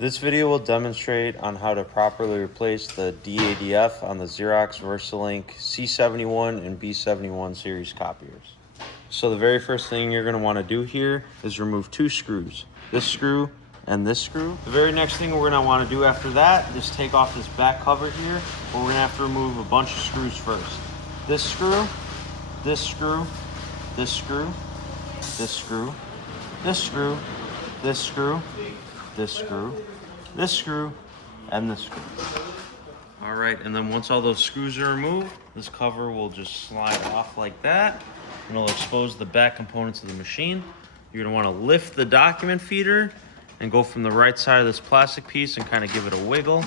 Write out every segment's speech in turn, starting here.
This video will demonstrate on how to properly replace the DADF on the Xerox Versalink C71 and B71 series copiers. So the very first thing you're going to want to do here is remove two screws, this screw and this screw. The very next thing we're going to want to do after that is take off this back cover here, but we're going to have to remove a bunch of screws first. This screw, this screw, this screw, this screw, this screw, this screw, this screw, this screw, and this screw. All right, and then once all those screws are removed, this cover will just slide off like that, and it'll expose the back components of the machine. You're gonna wanna lift the document feeder and go from the right side of this plastic piece and kind of give it a wiggle,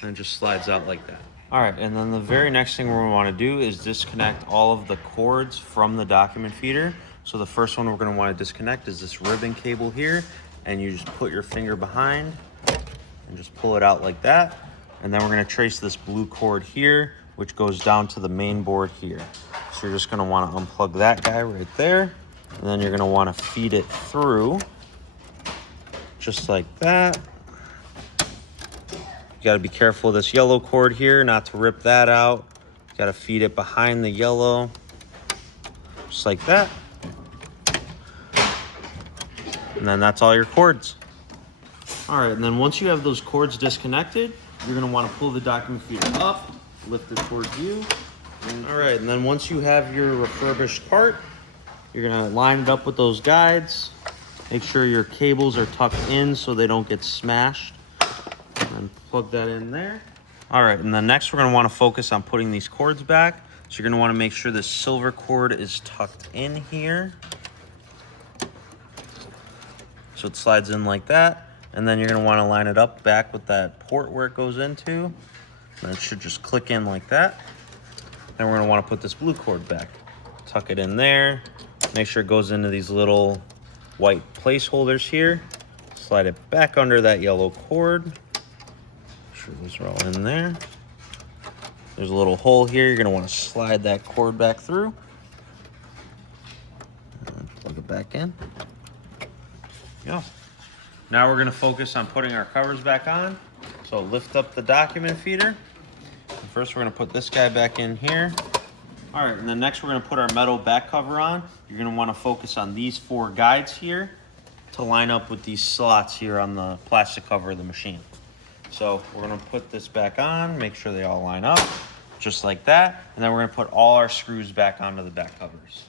and it just slides out like that. All right, and then the very next thing we're gonna wanna do is disconnect all of the cords from the document feeder. So the first one we're gonna wanna disconnect is this ribbon cable here, and you just put your finger behind and just pull it out like that. And then we're gonna trace this blue cord here, which goes down to the main board here. So you're just gonna wanna unplug that guy right there. And then you're gonna wanna feed it through, just like that. You gotta be careful of this yellow cord here, not to rip that out. You gotta feed it behind the yellow, just like that. And then that's all your cords. All right, and then once you have those cords disconnected, you're gonna wanna pull the document feeder up, lift it towards you. All right, and then once you have your refurbished part, you're gonna line it up with those guides. Make sure your cables are tucked in so they don't get smashed. And plug that in there. All right, and then next we're gonna wanna focus on putting these cords back. So you're gonna wanna make sure this silver cord is tucked in here. So it slides in like that. And then you're gonna wanna line it up back with that port where it goes into. And it should just click in like that. Then we're gonna wanna put this blue cord back. Tuck it in there. Make sure it goes into these little white placeholders here. Slide it back under that yellow cord. Make sure those are all in there. There's a little hole here. You're gonna wanna slide that cord back through. And plug it back in. Go. Now we're gonna focus on putting our covers back on. So lift up the document feeder. And first we're gonna put this guy back in here. All right, and then next we're gonna put our metal back cover on. You're gonna wanna focus on these four guides here to line up with these slots here on the plastic cover of the machine. So we're gonna put this back on, make sure they all line up, just like that. And then we're gonna put all our screws back onto the back covers.